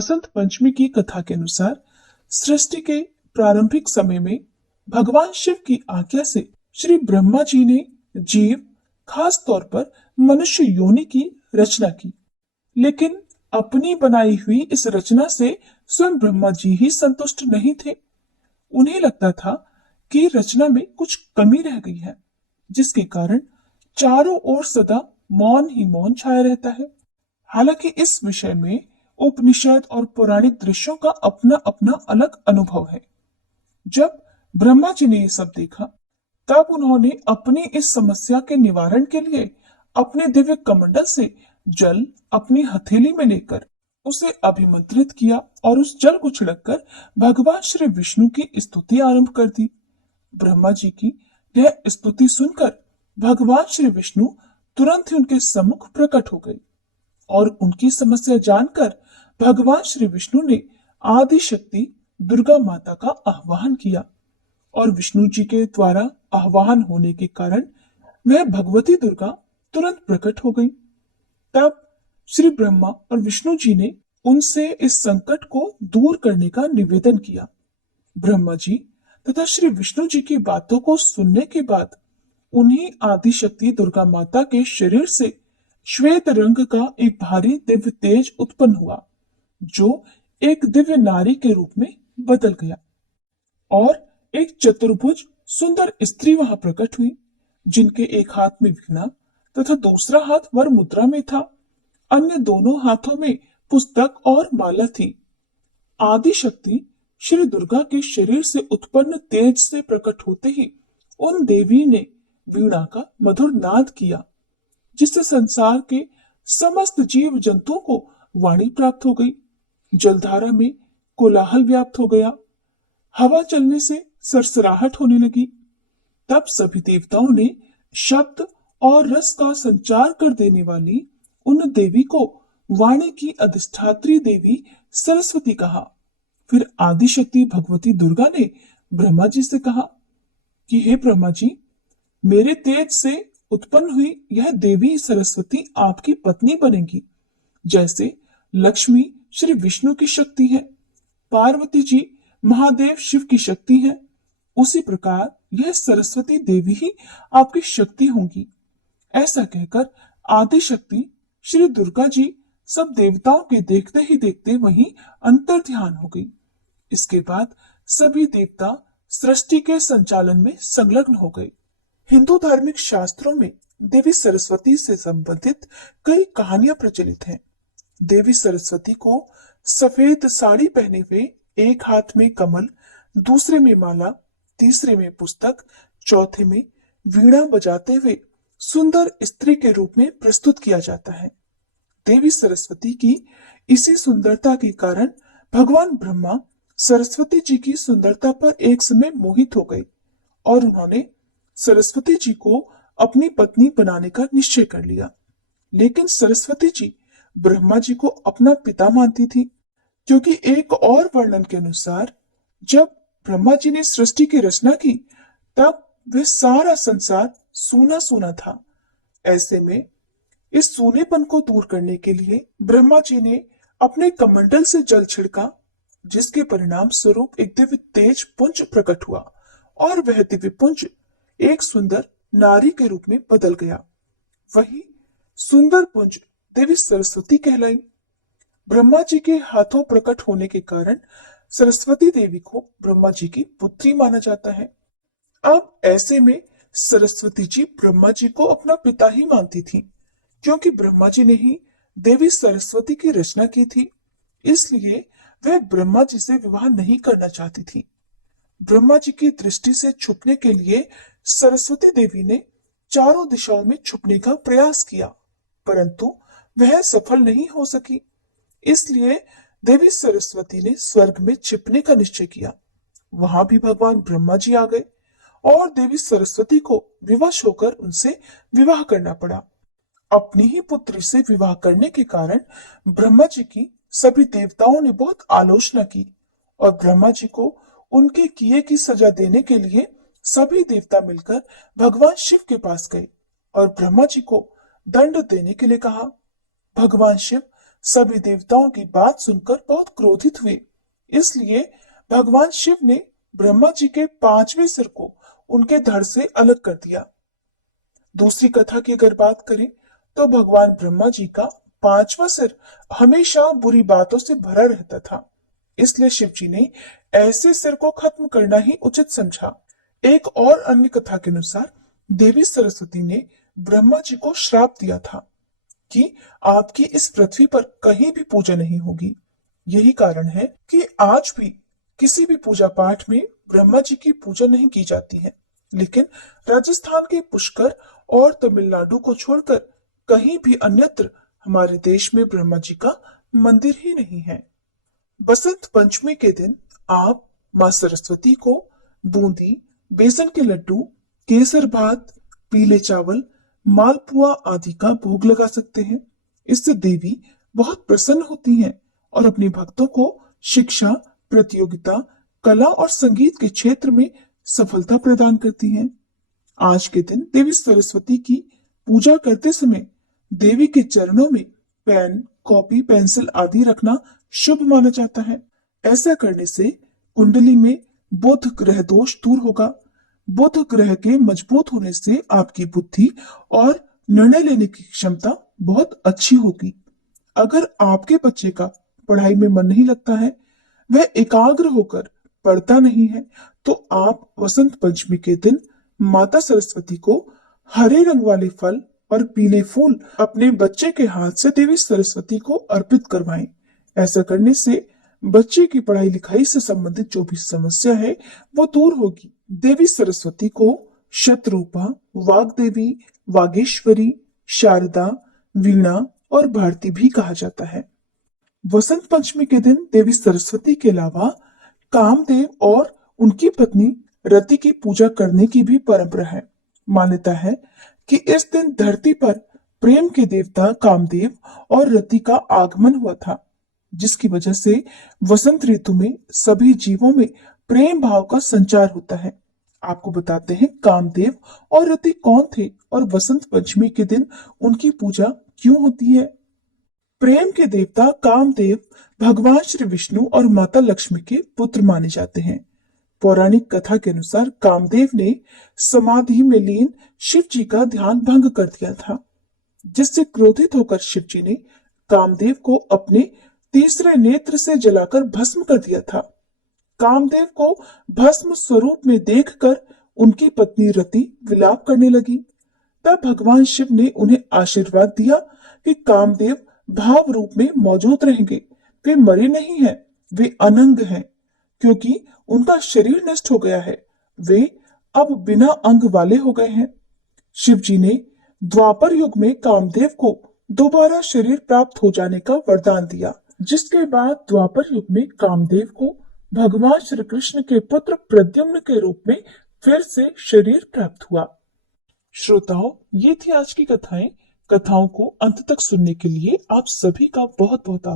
बसंत पंचमी की कथा के अनुसार सृष्टि के प्रारंभिक समय में भगवान शिव की आज्ञा से श्री ब्रह्मा जी ने जीव, खास तौर पर मनुष्य योनि की रचना की। लेकिन अपनी बनाई हुई इस रचना से स्वयं ब्रह्मा जी ही संतुष्ट नहीं थे। उन्हें लगता था कि रचना में कुछ कमी रह गई है, जिसके कारण चारों ओर सदा मौन ही मौन छाया रहता है। हालांकि इस विषय में उपनिषद और पौराणिक दृश्यों का अपना अपना अलग अनुभव है। जब ब्रह्मा जी ने ये सब देखा, तब उन्होंने अपनी इस समस्या के निवारण के लिए अपने दिव्य कमंडल से जल अपनी हथेली में लेकर उसे अभिमंत्रित किया और उस जल को छिड़ककर भगवान श्री विष्णु की स्तुति आरंभ कर दी। ब्रह्मा जी की यह स्तुति सुनकर भगवान श्री विष्णु तुरंत ही उनके सम्मुख प्रकट हो गए और उनकी समस्या जानकर भगवान श्री विष्णु ने आदि शक्ति दुर्गा माता का आह्वान किया और विष्णु जी के द्वारा आह्वान होने के कारण वह भगवती दुर्गा तुरंत प्रकट हो गई। तब श्री ब्रह्मा और विष्णु जी ने उनसे इस संकट को दूर करने का निवेदन किया। ब्रह्मा जी तथा श्री विष्णु जी की बातों को सुनने के बाद उन्हीं आदि शक्ति दुर्गा माता के शरीर से श्वेत रंग का एक भारी दिव्य तेज उत्पन्न हुआ, जो एक दिव्य नारी के रूप में बदल गया और एक चतुर्भुज सुंदर स्त्री वहां प्रकट हुई, जिनके एक हाथ में वीणा तथा दूसरा हाथ वर मुद्रा में था। अन्य दोनों हाथों में पुस्तक और माला थी। आदि शक्ति श्री दुर्गा के शरीर से उत्पन्न तेज से प्रकट होते ही उन देवी ने वीणा का मधुर नाद किया, जिससे संसार के समस्त जीव जंतुओं को वाणी प्राप्त हो गई। जलधारा में कोलाहल व्याप्त हो गया, हवा चलने से सरसराहट होने लगी। तब सभी देवताओं ने शब्द और रस का संचार कर देने वाली उन देवी को वाणी की अधिष्ठात्री देवी सरस्वती कहा। फिर आदिशक्ति भगवती दुर्गा ने ब्रह्मा जी से कहा कि हे ब्रह्मा जी, मेरे तेज से उत्पन्न हुई यह देवी सरस्वती आपकी पत्नी बनेगी। जैसे लक्ष्मी श्री विष्णु की शक्ति है, पार्वती जी महादेव शिव की शक्ति है, उसी प्रकार यह सरस्वती देवी ही आपकी शक्ति होंगी। ऐसा कहकर आदि शक्ति श्री दुर्गा जी सब देवताओं के देखते ही देखते वहीं अंतर ध्यान हो गई। इसके बाद सभी देवता सृष्टि के संचालन में संलग्न हो गए। हिंदू धार्मिक शास्त्रों में देवी सरस्वती से संबंधित कई कहानियां प्रचलित हैं। देवी सरस्वती को सफेद साड़ी पहने हुए, एक हाथ में कमल, दूसरे में माला, तीसरे में पुस्तक, चौथे में वीणा बजाते हुए सुंदर स्त्री के रूप में प्रस्तुत किया जाता है। देवी सरस्वती की इसी सुंदरता के कारण भगवान ब्रह्मा सरस्वती जी की सुंदरता पर एक समय मोहित हो गए और उन्होंने सरस्वती जी को अपनी पत्नी बनाने का निश्चय कर लिया। लेकिन सरस्वती जी ब्रह्मा जी को अपना पिता मानती थी, क्योंकि एक और वर्णन के अनुसार जब ब्रह्मा जी ने सृष्टि की रचना की, तब वह सारा संसार सूना सूना था। ऐसे में इस सूनेपन को दूर करने के लिए ब्रह्मा जी ने अपने कमंडल से जल छिड़का, जिसके परिणाम स्वरूप एक दिव्य तेज पुंज प्रकट हुआ और वह दिव्य पुंज एक सुंदर नारी के रूप में बदल गया। वही सुंदर पुंज देवी सरस्वती कहलाई। ब्रह्मा जी के हाथों प्रकट होने के कारण सरस्वती देवी को ब्रह्मा जी की पुत्री माना जाता है। अब ऐसे में सरस्वती जी ब्रह्मा जी को अपना पिता ही मानती थी, क्योंकि ब्रह्मा जी ने ही देवी सरस्वती की रचना की थी। इसलिए वह ब्रह्मा जी से विवाह नहीं करना चाहती थी। ब्रह्मा जी की दृष्टि से छुपने के लिए सरस्वती देवी ने चारों दिशाओं में छुपने का प्रयास किया, परंतु वह सफल नहीं हो सकी। इसलिए देवी सरस्वती ने स्वर्ग में छिपने का निश्चय किया। वहां भी भगवान ब्रह्मा जी आ गए और देवी सरस्वती को विवश होकर उनसे विवाह करना पड़ा। अपनी ही पुत्री से विवाह करने के कारण ब्रह्मा जी की सभी देवताओं ने बहुत आलोचना की और ब्रह्मा जी को उनके किए की सजा देने के लिए सभी देवता मिलकर भगवान शिव के पास गए और ब्रह्मा जी को दंड देने के लिए कहा। भगवान शिव सभी देवताओं की बात सुनकर बहुत क्रोधित हुए। इसलिए भगवान शिव ने ब्रह्मा जी के 5वें सिर को उनके धड़ से अलग कर दिया। दूसरी कथा की अगर बात करें तो भगवान ब्रह्मा जी का 5वां सिर हमेशा बुरी बातों से भरा रहता था। इसलिए शिव जी ने ऐसे सिर को खत्म करना ही उचित समझा। एक और अन्य कथा के अनुसार देवी सरस्वती ने ब्रह्मा जी को श्राप दिया था कि आपकी इस पृथ्वी पर कहीं भी पूजा नहीं होगी। यही कारण है कि आज भी किसी भी पूजा पाठ में ब्रह्मा जी की पूजा नहीं की जाती है। लेकिन राजस्थान के पुष्कर और तमिलनाडु को छोड़कर कहीं भी अन्यत्र हमारे देश में ब्रह्मा जी का मंदिर ही नहीं है। बसंत पंचमी के दिन आप माँ सरस्वती को बूंदी, बेसन के लड्डू, केसर भात, पीले चावल, मालपुआ आदि का भोग लगा सकते हैं। इससे देवी बहुत प्रसन्न होती हैं और अपने भक्तों को शिक्षा, प्रतियोगिता, कला और संगीत के क्षेत्र में सफलता प्रदान करती हैं। आज के दिन देवी सरस्वती की पूजा करते समय देवी के चरणों में पेन, कॉपी, पेंसिल आदि रखना शुभ माना जाता है। ऐसा करने से कुंडली में बुध ग्रह दोष दूर होगा। बुध ग्रह के मजबूत होने से आपकी बुद्धि और निर्णय लेने की क्षमता बहुत अच्छी होगी। अगर आपके बच्चे का पढ़ाई में मन नहीं लगता है, वह एकाग्र होकर पढ़ता नहीं है, तो आप वसंत पंचमी के दिन माता सरस्वती को हरे रंग वाले फल और पीले फूल अपने बच्चे के हाथ से देवी सरस्वती को अर्पित करवाएं। ऐसा करने से बच्चे की पढ़ाई लिखाई से संबंधित जो भी समस्या है वो दूर होगी। देवी सरस्वती को शतरूपा, वाग्देवी, वागेश्वरी, शारदा, वीणा और भारती भी कहा जाता है। वसंत पंचमी के दिन देवी सरस्वती के अलावा कामदेव और उनकी पत्नी रति की पूजा करने की भी परंपरा है। मान्यता है कि इस दिन धरती पर प्रेम के देवता कामदेव और रति का आगमन हुआ था, जिसकी वजह से वसंत ऋतु में सभी जीवों में प्रेम भाव का संचार होता है। आपको बताते हैं कामदेव और रति कौन थे और वसंत पंचमी के दिन उनकी पूजा क्यों होती है। प्रेम के देवता कामदेव भगवान श्री विष्णु और माता लक्ष्मी के पुत्र माने जाते हैं। पौराणिक कथा के अनुसार कामदेव ने समाधि में लीन शिव जी का ध्यान भंग कर दिया था, जिससे क्रोधित होकर शिव जी ने कामदेव को अपने तीसरे नेत्र से जलाकर भस्म कर दिया था। कामदेव को भस्म स्वरूप में देखकर उनकी पत्नी रति विलाप करने लगी। तब भगवान शिव ने उन्हें आशीर्वाद दिया कि कामदेव भाव रूप में मौजूद रहेंगे। वे मरे नहीं हैं, वे अनंग हैं, क्योंकि उनका शरीर नष्ट हो गया है। वे अब बिना अंग वाले हो गए हैं। शिव जी ने द्वापर युग में कामदेव को दोबारा शरीर प्राप्त हो जाने का वरदान दिया, जिसके बाद द्वापर युग में कामदेव को भगवान श्री कृष्ण के पुत्र प्रद्युम्न के रूप में फिर से शरीर प्राप्त हुआ। श्रोताओं, ये थी आज की कथाएं। कथाओं को अंत तक सुनने के लिए आप सभी का बहुत बहुत